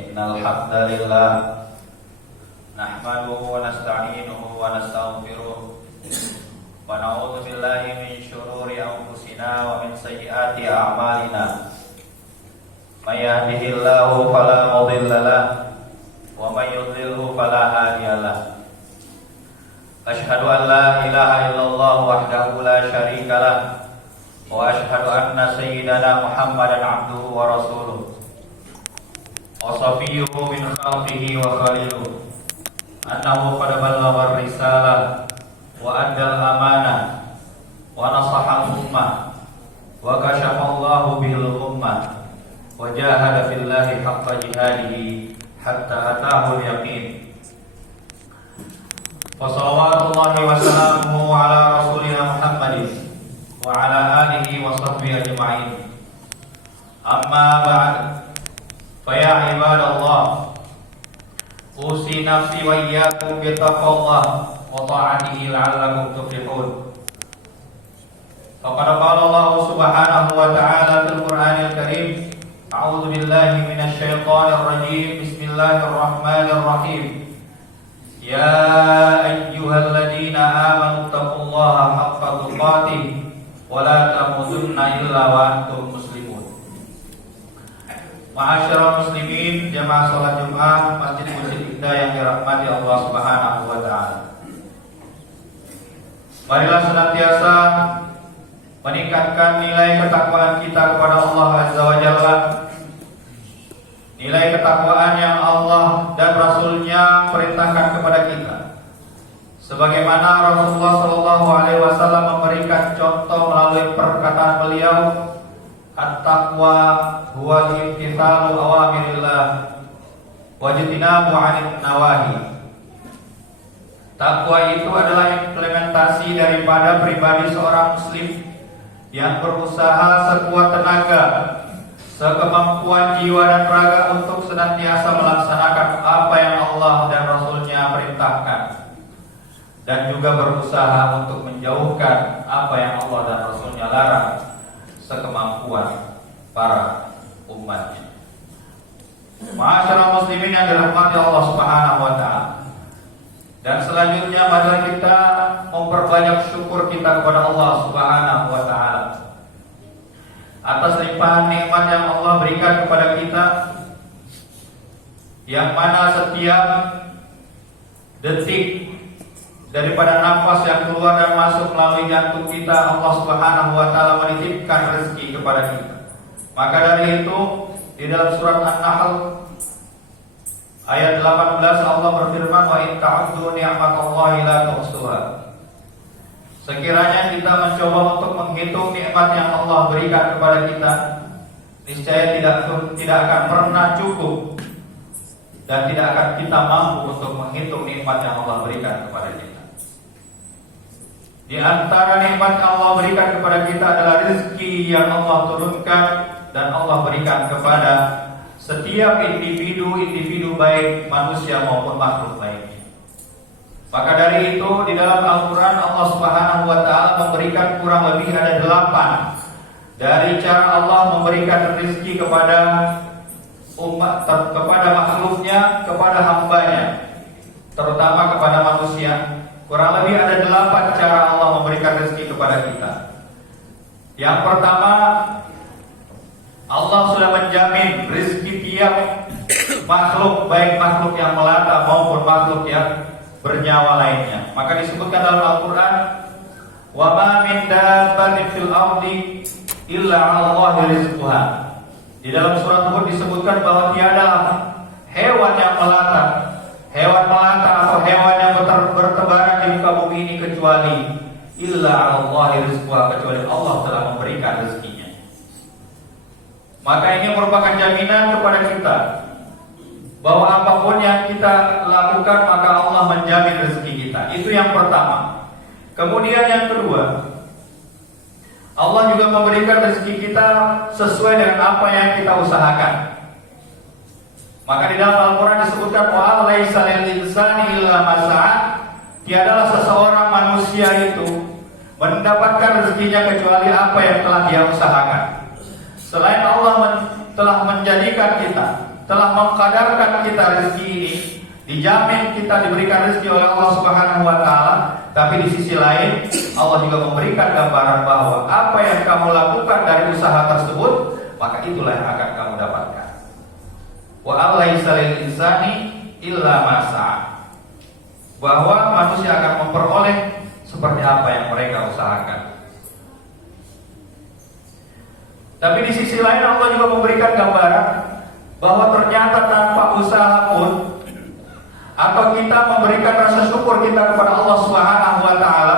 Innal hamdalillah nahmaduhu wa nasta'inuhu wa nastaghfiruh wa na'udzu billahi min shururi anfusina wa min sayyiati a'malina. May yahdihillahu fala mudilla lahu wa may yudlilhu fala hadiya lahu. Asyhadu an la ilaha illallah wahdahu la syarika lahu wa asyhadu anna sayyidana Muhammadan abduhu wa rasuluh. Wasafiyuhu min khalqihi wa khaliluh. Annahu qad ballagha risalah wa addal amanah wa nasaha ummah wa kashafa Allahu bihil ummah wa jahada fillahi haqqa jihadihi hatta ataahu al-yaqin. Wa salawatullahi wa salamuhu ala rasulina Muhammadin wa ala alihi wa sahbihi ajma'in. Amma ba'd. Faya ibadallah, usi nafsi wa iyyakum bittaqwallah wa ta'atihi la'allakum tuflihun. Faqad qala Allah subhanahu wa ta'ala fil Qur'anil Karim, a'udzu billahi minasy syaithanir rajim. Bismillahirrahmanirrahim. Ya ayyuhalladzina amanu taqullaha haqqa tuqatih wa la tamutunna illa wa antum muslimun. Ma'asyiral muslimin, jamaah salat Jumat Masjid Muslim Indah yang dirahmati Allah Subhanahu wa taala. Marilah senantiasa meningkatkan nilai ketakwaan kita kepada Allah Azza wa Jalla. Nilai ketakwaan yang Allah dan Rasul-Nya perintahkan kepada kita. Sebagaimana Rasulullah sallallahu alaihi wasallam memberikan contoh melalui perkataan beliau, at-taqwa huwa imtithalu awamirillah wa ijtinabu 'anil nawahi. Takwa itu adalah implementasi daripada pribadi seorang muslim yang berusaha sekuat tenaga, sekemampuan jiwa dan raga untuk senantiasa melaksanakan apa yang Allah dan Rasul-Nya perintahkan, dan juga berusaha untuk menjauhkan apa yang Allah dan Rasul-Nya larang sekemampuan para umatnya. Ma'asyiral muslimin yang dirahmati Allah Subhanahu wa taala. Dan selanjutnya mari kita memperbanyak syukur kita kepada Allah Subhanahu wa taala atas limpahan nikmat yang Allah berikan kepada kita, yang mana setiap detik daripada nafas yang keluar dan masuk melalui jantung kita, Allah Subhanahu wa taala menitipkan rezeki kepada kita. Maka dari itu di dalam surat An-Nahl ayat 18 Allah berfirman, wa in ta'uddu ni'matallahi la tuhsuha. Sekiranya kita mencoba untuk menghitung nikmat yang Allah berikan kepada kita, niscaya tidak akan pernah cukup dan tidak akan kita mampu untuk menghitung nikmat yang Allah berikan kepada kita. Di antara nikmat yang Allah berikan kepada kita adalah rezeki yang Allah turunkan dan Allah berikan kepada setiap individu baik manusia maupun makhluk lainnya. Maka dari itu di dalam Al-Quran Allah Subhanahu wa taala memberikan kurang lebih ada 8 dari cara Allah memberikan rezeki kepada umat, kepada makhluknya, kepada hambanya, terutama kepada manusia. Kurang lebih ada 8 cara Allah memberikan rezeki kepada kita. Yang pertama, Allah sudah menjamin rezeki tiap makhluk, baik makhluk yang melata maupun makhluk yang bernyawa lainnya. Maka disebutkan dalam Al-Quran, wa ma min dabbatin fil ardi illa 'ala Allahi rizquha. Di dalam surat Hud disebutkan bahwa tiada hewan yang melata, atau hewan yang bertebaran di muka bumi ini kecuali illa 'ala Allahi rizquha, kecuali Allah telah memberikan rezekinya. Maka ini merupakan jaminan kepada kita bahwa apapun yang kita lakukan maka Allah menjamin rezeki kita. Itu yang pertama. Kemudian yang kedua, Allah juga memberikan rezeki kita sesuai dengan apa yang kita usahakan. Maka di dalam Al-Quran disebutkan wa laisa lil insani illa ma sa'a. Tiadalah seseorang manusia itu mendapatkan rezekinya kecuali apa yang telah dia usahakan. Selain Allah telah menjadikan kita, telah mengkadarkan kita rezeki ini, dijamin kita diberikan rezeki oleh Allah Subhanahu wa taala, tapi di sisi lain Allah juga memberikan gambaran bahwa apa yang kamu lakukan dari usaha tersebut, maka itulah yang akan kamu dapatkan. Wa allaisa lil insani illa ma sa'a. Bahwa manusia akan memperoleh seperti apa yang mereka usahakan. Tapi di sisi lain Allah juga memberikan gambaran bahwa ternyata tanpa usaha pun, atau kita memberikan rasa syukur kita kepada Allah Subhanahu wa taala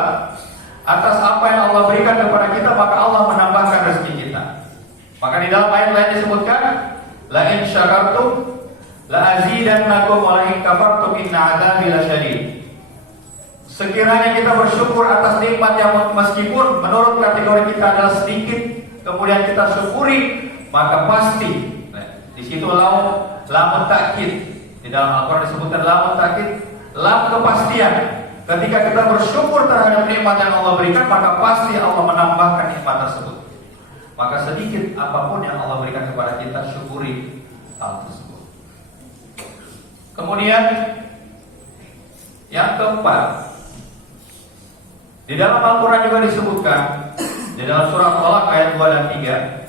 atas apa yang Allah berikan kepada kita, maka Allah menambahkan rezeki kita. Maka di dalam ayat lain disebutkan, la in syakartum la azidannakum wa la in kafartum inna adzabi lasyadid. Sekiranya kita bersyukur atas nikmat yang meskipun menurut kategori kita adalah sedikit, kemudian kita syukuri, maka pasti di situ lamun takkid. Di dalam Al-Quran disebutkan lamun takkid, lam kepastian. Ketika kita bersyukur terhadap nikmat yang Allah berikan, maka pasti Allah menambahkan nikmat tersebut. Maka sedikit apapun yang Allah berikan kepada kita, syukuri hal tersebut. Kemudian yang keempat, di dalam Al-Quran juga disebutkan di dalam surah Talaq ayat 2 dan 3,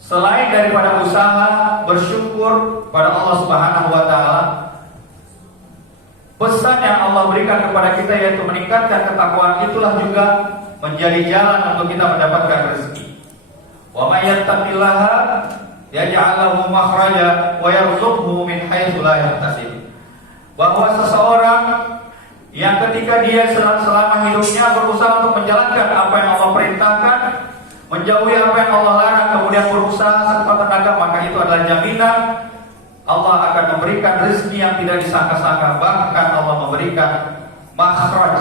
selain daripada usaha bersyukur pada Allah Subhanahu wa taala, pesan yang Allah berikan kepada kita yaitu meningkatkan ketakwaan itulah juga menjadi jalan untuk kita mendapatkan rezeki. Wa may yattaqillaha yaj'al lahu makhraja wa yarzuqhu min haitsu la yahtasib. Bahwa seseorang yang ketika dia selama hidupnya berusaha untuk menjalankan apa yang Allah perintahkan, menjauhi apa yang Allah larang, kemudian berusaha sekuat tenaga, maka itu adalah jaminan Allah akan memberikan rezeki yang tidak disangka-sangka. Bahkan Allah memberikan makhraj.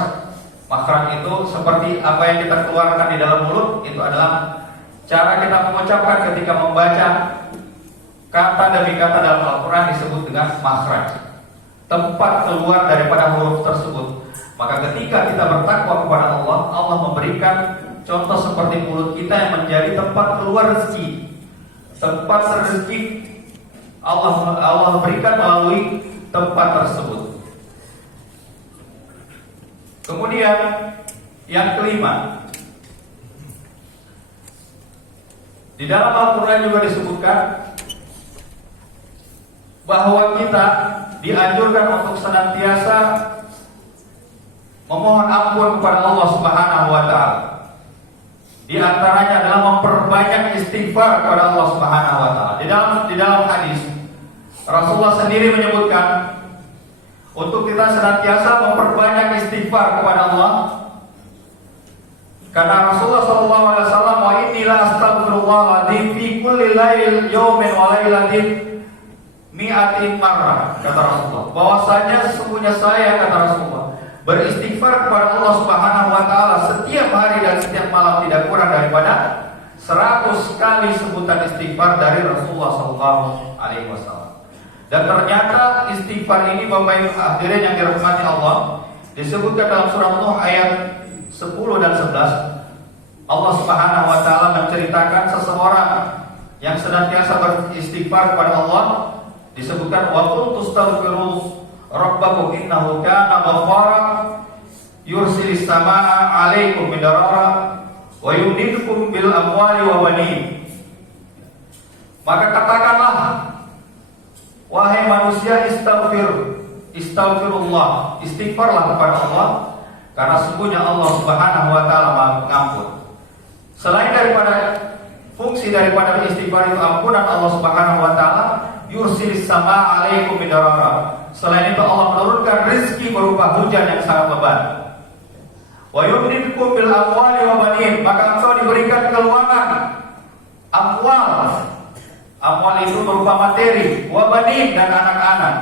Makhraj itu seperti apa yang kita keluarkan di dalam mulut, itu adalah cara kita mengucapkan ketika membaca kata demi kata dalam Al-Quran disebut dengan makhraj, tempat keluar daripada huruf tersebut. Maka ketika kita bertakwa kepada Allah, Allah memberikan contoh seperti mulut kita yang menjadi tempat keluar rezeki, tempat rezeki Allah berikan melalui tempat tersebut. Kemudian yang kelima, di dalam Al-Quran juga disebutkan bahwa kita dianjurkan untuk senantiasa memohon ampun kepada Allah Subhanahu wa taala. Di antaranya adalah memperbanyak istighfar kepada Allah Subhanahu wa taala. Di dalam hadis Rasulullah sendiri menyebutkan untuk kita senantiasa memperbanyak istighfar kepada Allah. Karena Rasulullah SAW, wa inni la astaghfirullahaladzim fi kulli lail yawmin wa lailatin mi'atin marrah, kata Rasulullah. Bahwasanya sesungguhnya saya, kata Rasulullah, beristighfar kepada Allah Subhanahu wa taala setiap hari dan setiap malam tidak kurang daripada 100 kali sebutan istighfar dari Rasulullah SAW. Dan ternyata istighfar ini, Bapak Ibu hadirin yang dirahmati Allah, disebutkan dalam surah Nuh ayat 10 dan 11. Allah Subhanahu wa taala menceritakan seseorang yang senantiasa beristighfar kepada Allah. Disebutkan wa qul tastaghfiru rabbakum innahu kana ghaffara yursilis samaa 'alaikum bidarara wa yumdidukum bil amwali wa banin. Maka katakanlah, wahai manusia, istaghfirullah, istighfarlah kepada Allah, karena sungguhnya Allah Subhanahu wa taala Maha Pengampun. Selain daripada fungsi daripada istighfar itu ampunan Allah Subhanahu wa taala, yursilis samaa 'alaikum bidarara. Selain itu Allah menurunkan rezeki berupa hujan yang sangat lebat. Wa yumdidukum bil amwali wa banin, maka engkau diberikan keuangan. Amwal itu berupa materi, wa banin, dan anak-anak.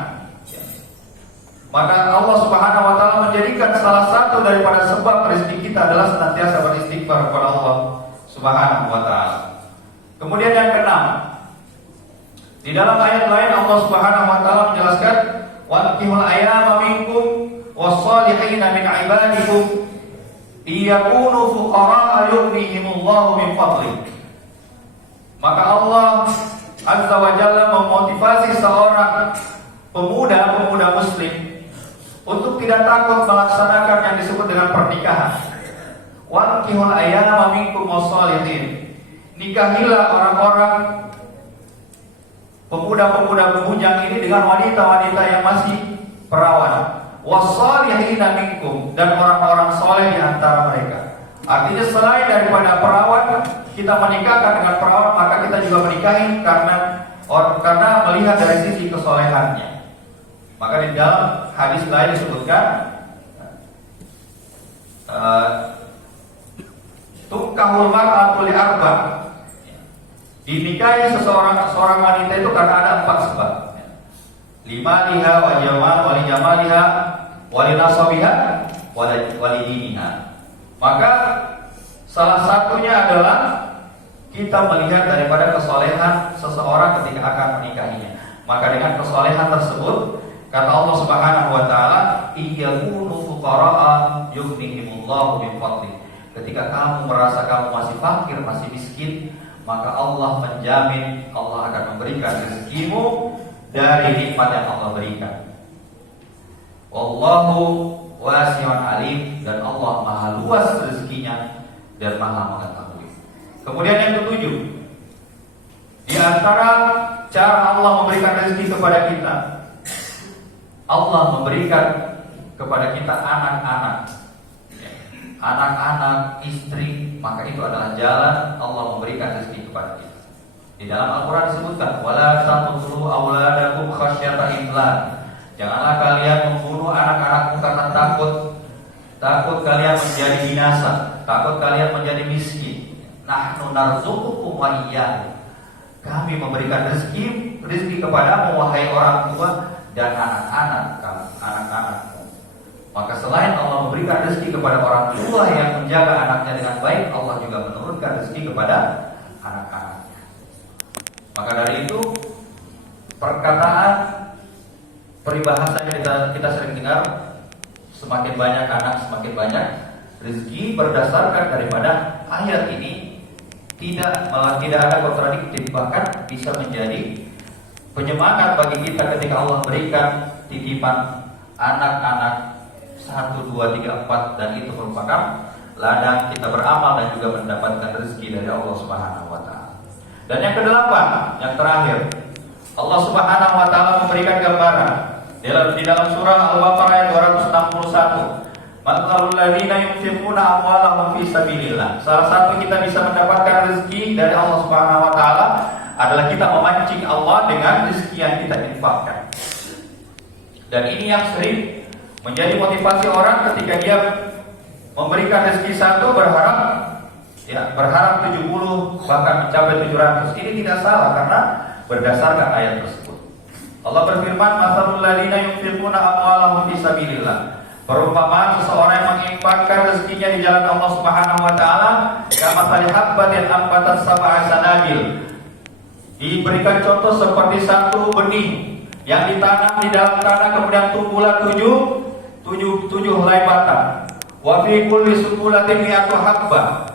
Maka Allah Subhanahu wa taala menjadikan salah satu daripada sebab rezeki kita adalah senantiasa beristighfar kepada Allah Subhanahu wa taala. Kemudian yang keenam, di dalam ayat lain Allah Subhanahu wa taala menjelaskan wa'tihul ayyama minkum was-salihina min ibadikum iyakunu fuqara'a yughnihimullahu min fadli. Maka Allah Azza wa Jalla memotivasi seorang pemuda muslim untuk tidak takut melaksanakan yang disebut dengan pernikahan. Wankihul ayyama minkum wassalihin. Nikahilah orang-orang pemuda-pemuda bujang ini dengan wanita-wanita yang masih perawan. Wassalihina minkum, dan orang-orang soleh di antara mereka. Artinya selain daripada perawan, kita menikahkan dengan perawan, maka kita juga menikahi karena melihat dari sisi kesolehannya. Maka di dalam hadis lain disebutkan tukahul mar'atu li arba. Dinikahi seorang wanita itu karena ada 4 sebab. Lima liha wa jamal wa li jamaliha wa li nasabiha wa li diniha. Maka salah satunya adalah kita melihat daripada kesolehan seseorang ketika akan menikahinya. Maka dengan kesolehan tersebut, kata Allah Subhanahu wa taala, "Iyakunu fuqara'a yughnihimullahu min fadli." Ketika kamu merasa kamu masih fakir, masih miskin, maka Allah menjamin Allah akan memberikan rezekimu dari nikmat yang Allah berikan. Wallahu wasi'un alim, dan Allah maha luas rezekinya dan maha mengetahui. Kemudian yang ketujuh, di antara cara Allah memberikan rezeki kepada kita, Allah memberikan kepada kita anak-anak, istri, maka itu adalah jalan Allah memberikan rezeki kepada kita. Di dalam Al-Quran disebutkan, wala taqtulu auladakum khasyata imlaq. Janganlah kalian membunuh anak-anakmu karena takut kalian menjadi binasa, takut kalian menjadi miskin. Nahnu narzuqukum wa iyyahum. Kami memberikan rezeki kepadamu wahai orang tua dan anak-anakmu. Maka selain Allah memberikan rezeki kepada orang tua yang menjaga anaknya dengan baik, Allah juga menurunkan rezeki kepada anak-anaknya. Maka dari itu, perkataan peribahasa yang kita sering dengar, semakin banyak anak semakin banyak rezeki, berdasarkan daripada ayat ini tidak ada kontradiktif, bahkan bisa menjadi penyemangat bagi kita ketika Allah berikan titipan anak-anak 1, 2, 3, 4, dan itu merupakan ladang kita beramal dan juga mendapatkan rezeki dari Allah Subhanahu wa taala. Dan yang kedelapan, yang terakhir, Allah Subhanahu wa taala memberikan gambaran di dalam surah Al-Baqarah ayat 261. Matsalul ladzina yunfiquna amwalahum fi sabilillah. Salah satu kita bisa mendapatkan rezeki dari Allah Subhanahu wa taala adalah kita memancing Allah dengan rezeki yang kita infakkan. Dan ini yang sering menjadi motivasi orang ketika dia memberikan rezeki satu berharap 70 bahkan mencapai 700. Ini tidak salah karena berdasarkan ayat tersebut. Allah berfirman, "Matsalul ladzina yunfiquna amwalahum fi sabilillah." Perumpamaan seseorang yang menginfakkan rezekinya di jalan Allah Subhanahu wa taala, kamatsali habbatin ambatat sab'a sanabil. Diberikan contoh seperti satu benih yang ditanam di dalam tanah, kemudian tumbuhlah tujuh helai batang. Wa fi kulli sunbulatin mi'atu habbah.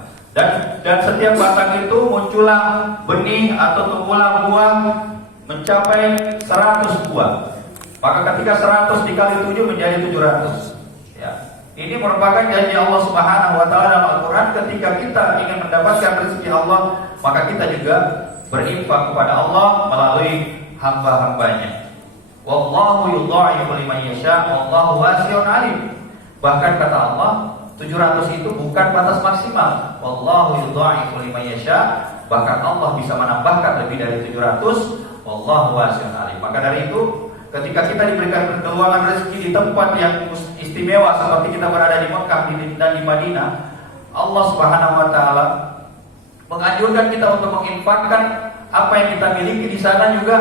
Dan setiap batang itu muncullah benih atau tumbuhlah buah mencapai 100 buah. Maka ketika 100 dikali 7 menjadi 700. Ya. Ini merupakan janji Allah Subhanahu wa taala dalam Al-Qur'an, ketika kita ingin mendapatkan rezeki Allah, maka kita juga berinfak kepada Allah melalui hamba-hambanya. Wallahu yudha'ifu liman yasha' wallahu wasi'un 'alim. Bahkan kata Allah, 700 itu bukan batas maksimal. Wallahu yudha'ifu liman yasha', bahkan Allah bisa menambahkan lebih dari 700. Wallahu wasi'un 'alim. Maka dari itu, ketika kita diberikan keluangan rezeki di tempat yang istimewa seperti kita berada di Mekah dan di Madinah, Allah Subhanahu wa taala menganjurkan kita untuk menginfakkan apa yang kita miliki di sana juga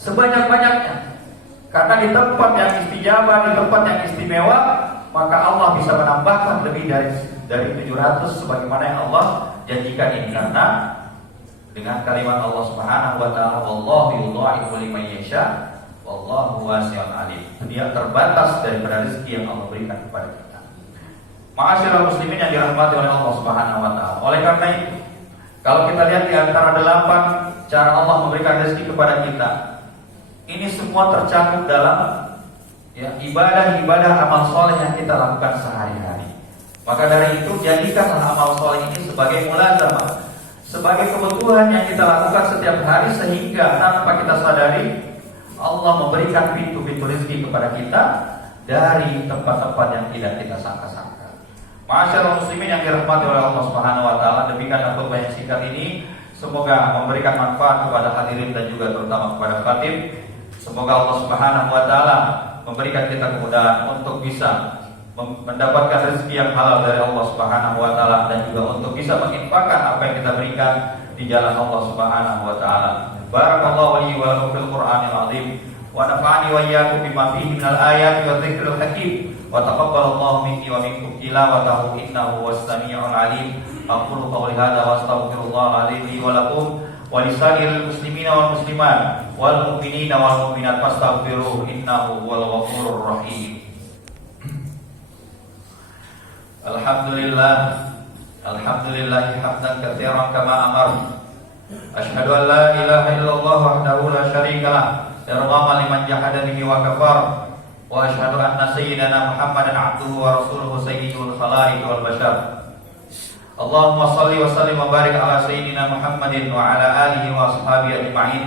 sebanyak-banyaknya. Karena di tempat yang istijabah, di tempat yang istimewa, maka Allah bisa menambahkan lebih dari 700 sebagaimana yang Allah janjikan ini. Karena dengan kalimat Allah Subhanahu wa taala, wallahu yudha'ifu liman yasha' wallahu wasi'un 'alim. Dia terbatas daripada rezeki yang Allah berikan kepada kita. Ma'asyiral muslimin yang dirahmati oleh Allah Subhanahu wa taala. Oleh karena itu, Kalau kita lihat di antara 8 cara Allah memberikan rezeki kepada kita, ini semua tercakup dalam ibadah-ibadah amal soleh yang kita lakukan sehari-hari. Maka dari itu jadikanlah amal soleh ini sebagai mulazamah, sebagai kebutuhan yang kita lakukan setiap hari, sehingga tanpa kita sadari Allah memberikan pintu-pintu rezeki kepada kita dari tempat-tempat yang tidak kita sangka-sangka. Masyaallah muslimin yang dirahmati oleh Allah Subhanahu wa taala, demikianlah khutbah yang singkat ini, semoga memberikan manfaat kepada hadirin dan juga terutama kepada khatib. Semoga Allah Subhanahu wa taala memberikan kita kemudahan untuk bisa mendapatkan rezeki yang halal dari Allah Subhanahu wa taala, dan juga untuk bisa menginfakkan apa yang kita berikan di jalan Allah Subhanahu wa taala. Barakallahu li wa lakum fil Qur'anil azim wa nafa'ani wa iyyakum bima fihi minal ayati wa dzikril hakim wa taqabbalallahu minni wa minkum tilawatahu innahu was-sami'ul 'alim. Aqulu qawli hadza wa astaghfirullahal azim li wa lakum wa lisairil muslimina wal muslimat wal mu'minina wal mu'minat fastaghfiruhu innahu huwal ghafurur rahim. Alhamdulillah hamdan katsiran kama amar. Asyhadu an la ilaha illallah wahdahu la syarika lah, irghaman liman jahada bihi wa kafar. Wa asyhadu anna sayyidana Muhammadan abduhu wa rasuluhu sayyidul khalaiqi wal bashar. Allahumma shalli wa sallim wa barik ala sayyidina Muhammadin wa ala alihi wa ashabihi ajma'in.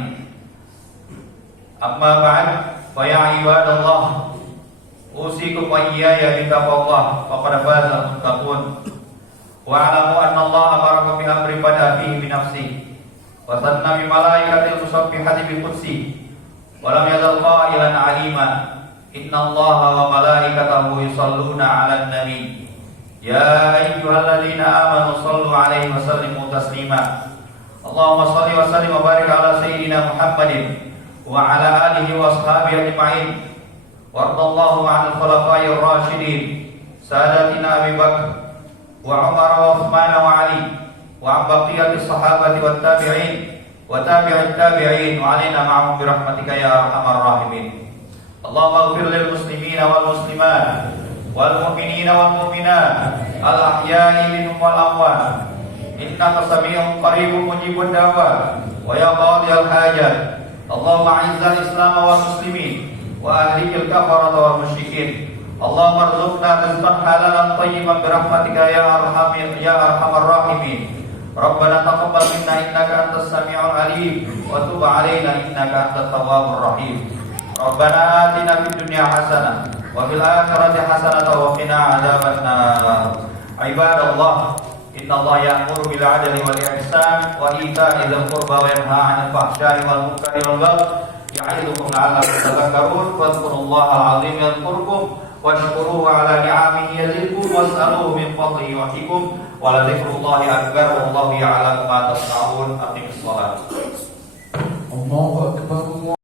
Amma ba'd, fa ya ibadallah, usikum wa iyaya bittaqwallah faqad faza al-muttaqun. Wa alamu anna Allah amarakum bi amri bada fihi bi nafsihi wa sanna bi malaikatil musabbihati bi qudsi wa lam yazal qailan alima inna Allaha wa malaikatahu yusalluna 'alan nabi ya ayyuhalladzina amanu sallu 'alaihi wa sallimu taslima. Allahumma shalli wa sallim wa barik ala sayyidina Muhammadin wa ala alihi wa ashabihi ajma'in. Wardallahu ma'al khulafa'ir rasyidin sadatina Abi Bakr wa Umar wa Uthman wa Ali wa baqiyatis sahabati wat tabi'in wa tabi'it tabi'in wa alaina ma'ahum bi rahmatika ya arhamar rahimin. Allahumma ighfir lil muslimina wal muslimat wal mu'minina wal mu'minat al ahya'i minhum wal amwat innaka sami'un qaribun mujibud da'wat wa ya qadiyal hajat. Allahumma a'izzal islam wal muslimin wa ahlikil kafarata wal musyrikin. Allahumma arzuqna rizqan halalan tayyiban bi rahmatika ya arhamar rahimin. Rabbana taqabbal minna innaka antas sami'ul alim wa tub 'alaina innaka antat tawwabur rahim. Rabbana atina fid dunya hasanah wa fil akhirati hasanah wa qina adzabannar. Ibadallah, innallaha ya'muru bil 'adli wal ihsan wa ita'i dzil qurba wa yanha 'anil fahsya'i wal munkari wal baghi ya'idukum la'allakum tadhakkarun. Fadhkurullahal 'azim yadhkurkum washkuruhu 'ala ni'amihi yazidkum was'aluhu min fadlihi yu'tikum wa la dzikrullahi akbar wallahu ya'lamu ma